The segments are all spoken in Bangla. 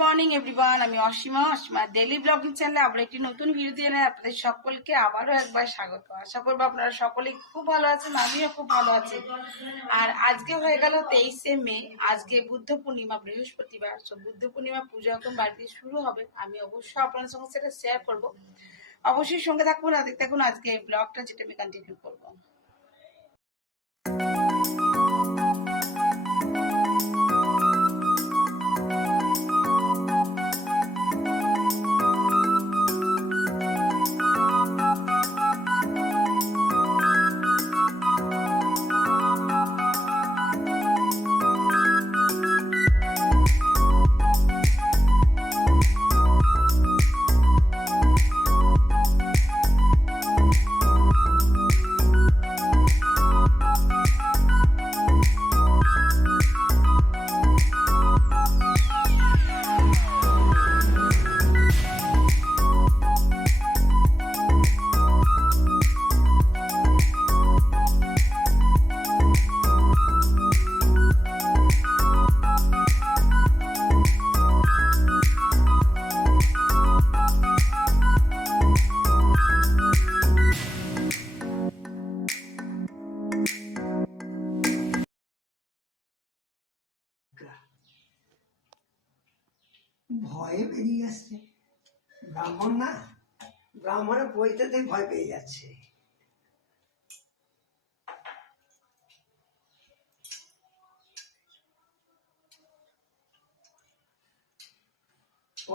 মর্নিং এভরিওয়ান, আমি অসীমা ডেইলি ব্লগিং চ্যানেলে আবার একটি নতুন ভিডিও দিয়ে আপনাদের সকলকে আবারও একবার স্বাগত। আশা করবো আপনারা সকলেই খুব ভালো আছেন, আমিও খুব ভালো আছি। আর আজকে হয়ে গেল 23শে মে, আজকে বুদ্ধ পূর্ণিমা, বৃহস্পতিবার। বুদ্ধ পূর্ণিমা পুজো এখন বাড়িতে শুরু হবে, আমি অবশ্যই আপনাদের সঙ্গে সেটা শেয়ার করবো। অবশ্যই সঙ্গে থাকুন আর দেখতে থাকুন আজকে ব্লগটা, যেটা আমি কন্টিনিউ করবো। ভয়ে বেরিয়ে আসছে। ব্রাহ্মণ না, ব্রাহ্মণের বইতে ভয় পেয়ে যাচ্ছে।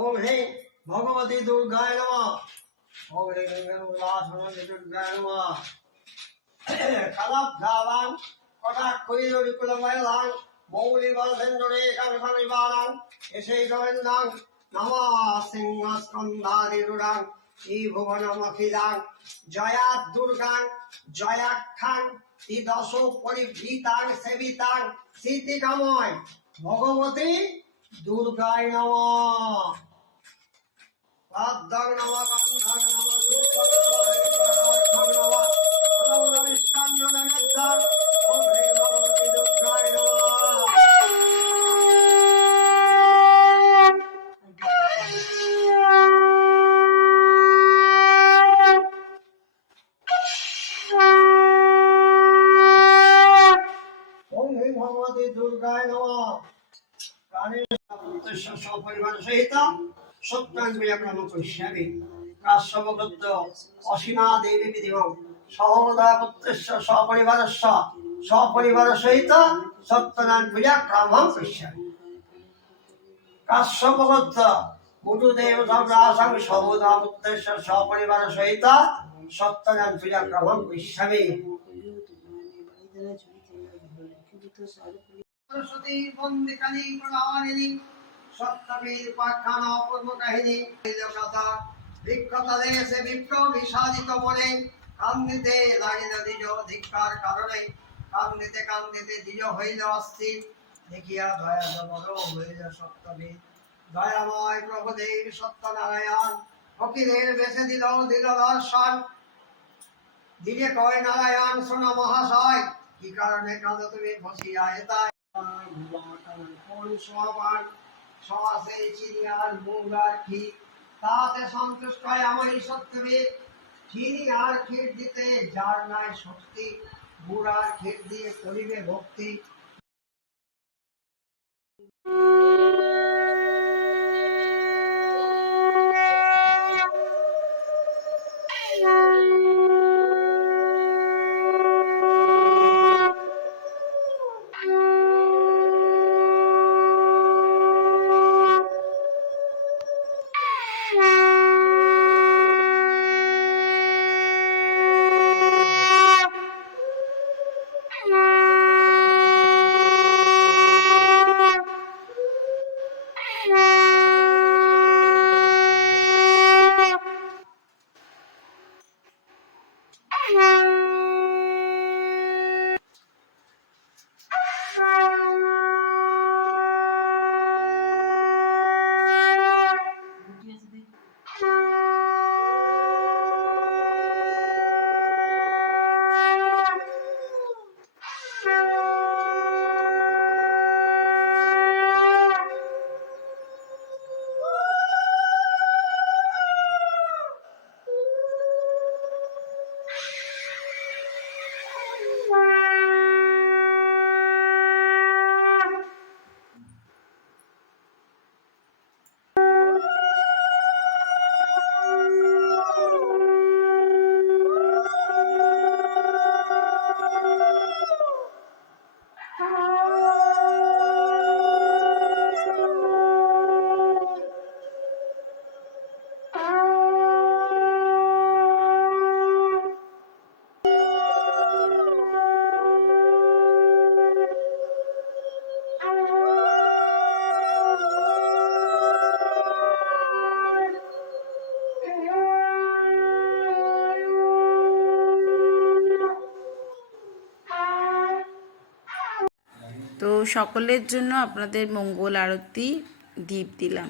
ওম হে ভগবতী দুর্গায় নমঃ। ওম হে গঙ্গানুল্লাসনন্দে দুর্গায় নমঃ। কালাভ্যাবাং কটাক্ষৈরবিকুলময়লাং মৌলিবলধেন্দ্রে কাঙ্ক্ষণিবালাং এসেই গোবিন্দাং নমঃ সিংহস্কন্ধাদিরুঢ়াং ই ভুবনমখিলাং জয়া দুর্গাং জয়াখ্যাং ই দশ পরিভৃতাং সেবিতাং স্মৃতিকাময় ভগবতী দুর্গায় নমঃ। পাদ্যং নমঃ গন্ধং নমঃ ধূপং নমঃ নমঃ নমঃ। ওম হে ভগবতী দুর্গায় নমঃ। ওম হে ভগবতী দুর্গায় নমঃ। সপরিবার সহিত সত্যাঙ্গিয়াক্রম করিষ্যামি কাশ্যপগোত্র অসীমা দেবী বিধিমং সহোদা পুত্রস্য সপরিবার সহিত সত্যনারায়ণ করিষ্যামি। কাশ্যপগোত্র মুটুদেব সর্বাসং সহোদা পুত্রস্য সপরিবার সহিত সত্যনারায়ণ করিষ্যামি। সরস্বতী বন্দিকালী প্রণালিনী সপ্তমীর পাখ্যান অপূর্ব কাহিনী কথা বিক্ষতলে সে বিপ্র বিষাদিত বলে কান্দিতে লাগিল দ্বিজ ধিক্কার কারণে কান্দিতে কান্দিতে দ্বিজ হইল অস্থির দেখিয়া দয়া বড় হইল সপ্তমী দয়াময় প্রভুদেব সত্যনারায়ণ ফকিরের বেশে দিল দর্শন দিলে কয় নারায়ণ শোনো মহাশয় কি কারণে কাঁদো তুমি বসিয়া এতাই সমাসে চিনি আর মুগ আর ক্ষীর তাতে সন্তুষ্ট হয় আমার এই সত্যবীর। চিনি আর ক্ষীর দিতে যার নাই শক্তি গুড় আর ক্ষীর দিয়ে করিবে ভক্তি। তো সকলের জন্য আপনাদের মঙ্গল আরতি দীপ দিলাম।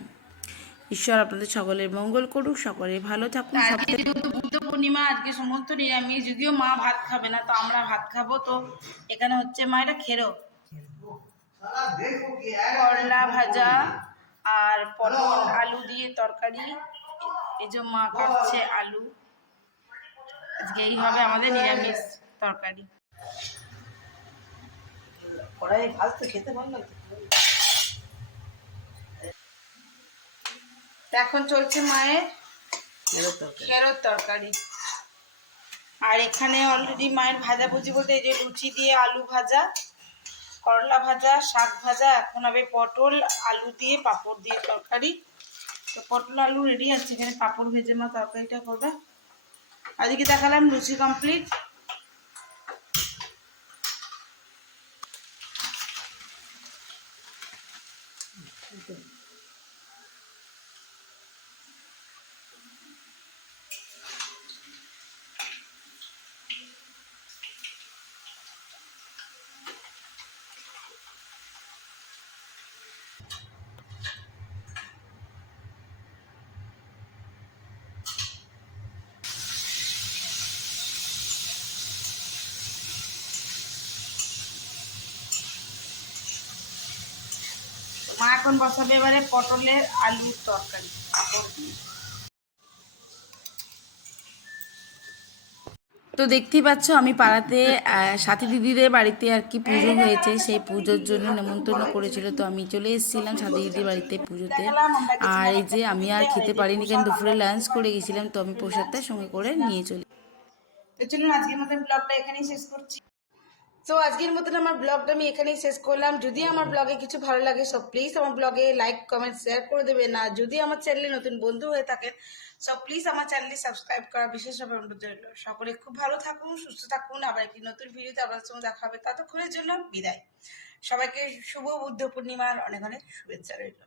ঈশ্বর আপনাদের সকলের মঙ্গল করুক, সকলে ভালো থাকুন। আজকে যেহেতু বুদ্ধ পূর্ণিমা, আজকে সমস্ত নিরামিষ, যদিও মা ভাত খাবে না, তো আমরা ভাত খাবো। তো এখানে হচ্ছে মা এটা খেরো, করলা ভাজা আর পটল আলু দিয়ে তরকারি। এই যে মা কাটছে আলু, আজকে এই হবে আমাদের নিরামিষ তরকারি। কড়াই ভাজতে খেতে ভালো লাগছে। এখন চলছে মায়ের খেরোর তরকারি। আর এখানে অলরেডি মায়ের ভাজাভুজি বলতে এই যে লুচি দিয়ে আলু ভাজা, করলা ভাজা, শাক ভাজা, এখন হবে পটল আলু দিয়ে পাঁপড় দিয়ে তরকারি। তো পটল আলু রেডি আছে, এখানে পাঁপড় ভেজে মা তরকারিটা করবে। আজকে দেখালাম লুচি কমপ্লিট। মা এখন বসাবে এবারে পটলের আলুর তরকারি। তো দেখতেই পাচ্ছ আমি পাড়াতে সাথী দিদিদের বাড়িতে আর কি পুজো হয়েছে, সেই পুজোর জন্য নেমন্তন্ন করেছিল। তো আমি চলে এসেছিলাম সাথী দিদির বাড়িতে পুজোতে। আর এই যে আমি আর খেতে পারিনি, কারণ দুপুরে লাঞ্চ করে গেছিলাম, তো আমি প্রসাদটা সঙ্গে করে নিয়ে চলি। তো চলুন আজকের মতন ব্লগটা এখানেই শেষ করছি। তো আজকের মতন আমার ব্লগটা আমি এখানেই শেষ করলাম। যদি আমার ব্লগে কিছু ভালো লাগে সব প্লিজ আমার ব্লগে লাইক কমেন্ট শেয়ার করে দেবেন। আর যদি আমার চ্যানেলে নতুন বন্ধু হয়ে থাকেন সব প্লিজ আমার চ্যানেলটি সাবস্ক্রাইব করা বিশেষভাবে অনুরোধ রইল। সকলে খুব ভালো থাকুন, সুস্থ থাকুন। আবার একটি নতুন ভিডিওতে আপনাদের সঙ্গে দেখা হবে। ততক্ষণের জন্য বিদায়। সবাইকে শুভ বুদ্ধ পূর্ণিমার অনেক অনেক শুভেচ্ছা রইল।